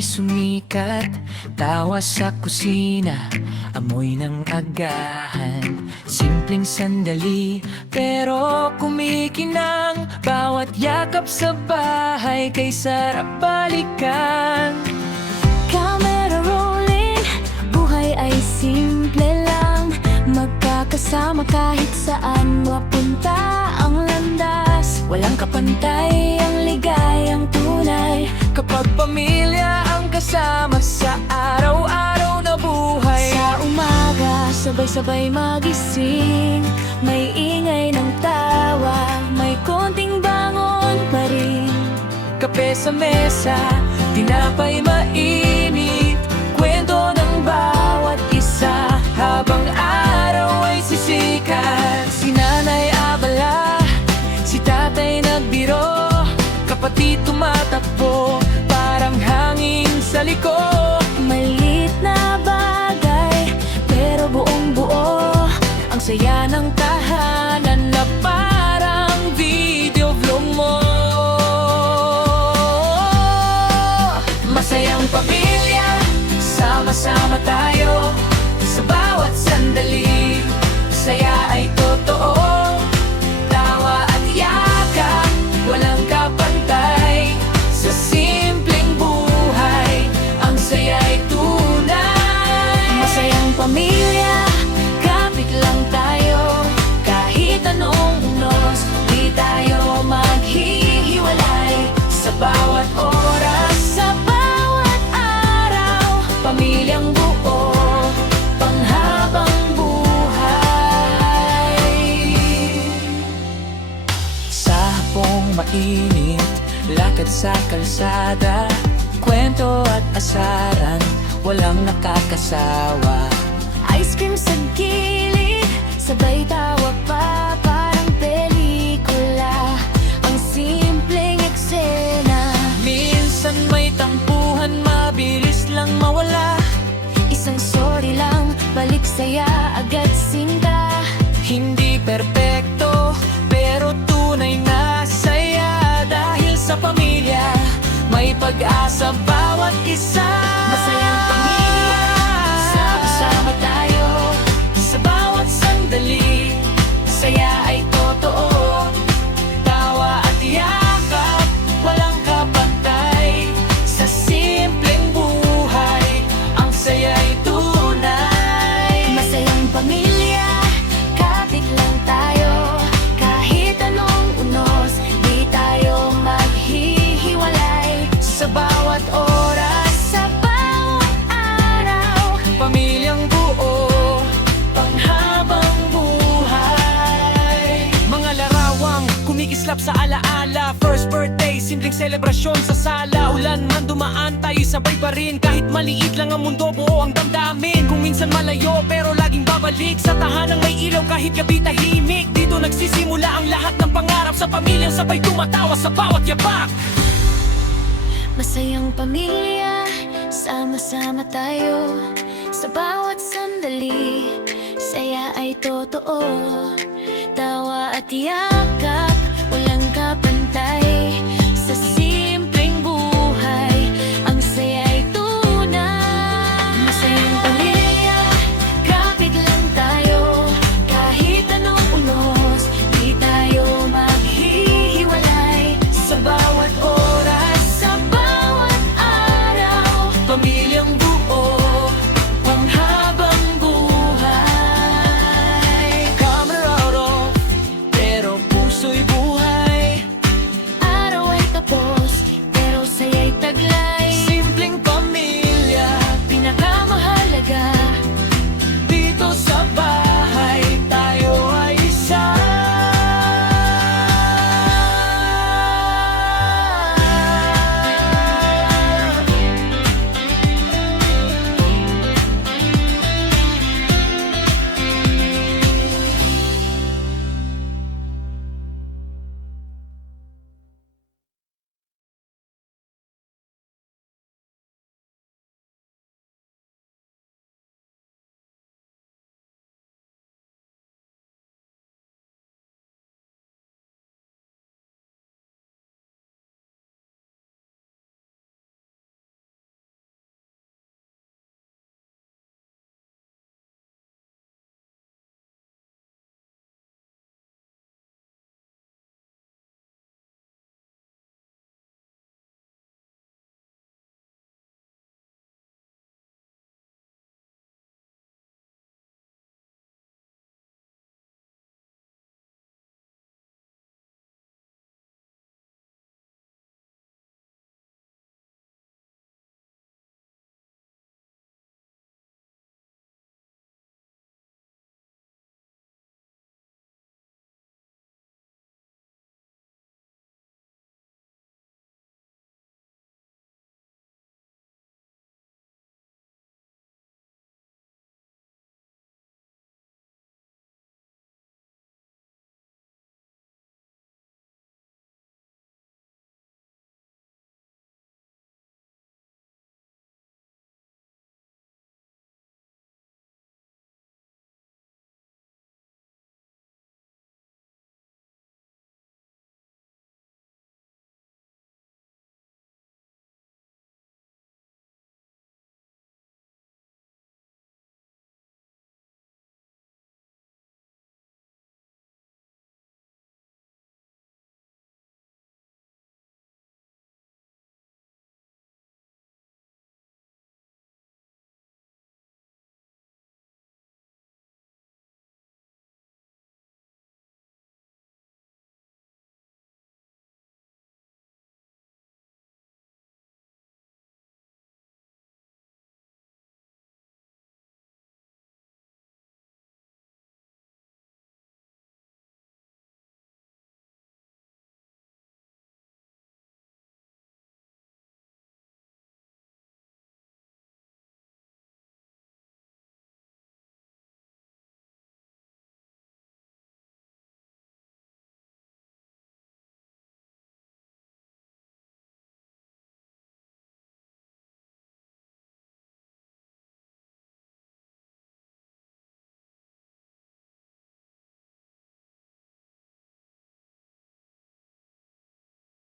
ay sumikat. Tawa sa kusina, amoy ng agahan. Simpleng sandali, pero kumikinang. Bawat yakap sa bahay kay sarap balikan. Camera rolling, buhay ay simple lang. Magkakasama kahit saan mapunta ang landas. Walang kapantay ang ligayang tunay. Kapag pamilya ang kasama sa araw-araw na buhay. Sa umaga, sabay-sabay magising. May ingay ng tawa, may konting bangon pa rin. Kape sa mesa, tinapay mainit. Kwento ng bawat isa habang araw ay sisikat. Si nanay abala, si tatay nagbiro. Kapatid tumatakbo, parang hangin sa liko. Maliit na bagay, pero buong buo. Ang saya ng tahanan na parang video vlog mo. Masayang pamilya, sama-sama tayo. Sa bawat sandali, saya ay totoo. Tawa at yakap, walang kapantay. Sa simpleng buhay, ang saya ay tunay. Masayang pamilya, kapit lang tayo. Kahit anong unos, di tayo maghihiwalay. Sa bawat oras, sa bawat araw, pamilyang buo, panghabang buhay. Sa hapong mainit, lakad sa kalsada. Kwento at asaran, walang nakakasawa. Ice cream sa gilid, sabay tawa pa, parang pelikula. Ang simpleng eksena, Minsan may tampuhan, mabilis lang mawala. isang sorry lang, balik saya, agad sinta. Hindi perpekto, pero tunay na saya. Dahil sa pamilya, may pag-asa bawat isa. Masayang pamilya, sama-sama tayo. Sa bawat sandali, saya ay totoo. Tawa at yakap, walang kapantay. Sa simpleng buhay, ang saya ay tunay. Masayang pamilya, kapit lang tayo. Kahit anong unos, di tayo maghihiwalay. Sa bawat oras, Sa bawat araw, pamilyang buo, panghabang buhay. Mga larawang kumikislap sa alaala. First birthday, simpleng selebrasyon sa sala. Ulan man dumaan, tayo sabay pa rin. Kahit maliit lang ang mundo, buo ang damdamin. Kung minsan malayo, pero laging babalik. Sa tahanang may ilaw, kahit gabi tahimik. Dito nagsisimula ang lahat ng pangarap. Sa pamilyang sabay tumatawa sa bawat yapak. masayang pamilya, sama-sama tayo. Sa bawat sandali, saya ay totoo. Tawa at yakap,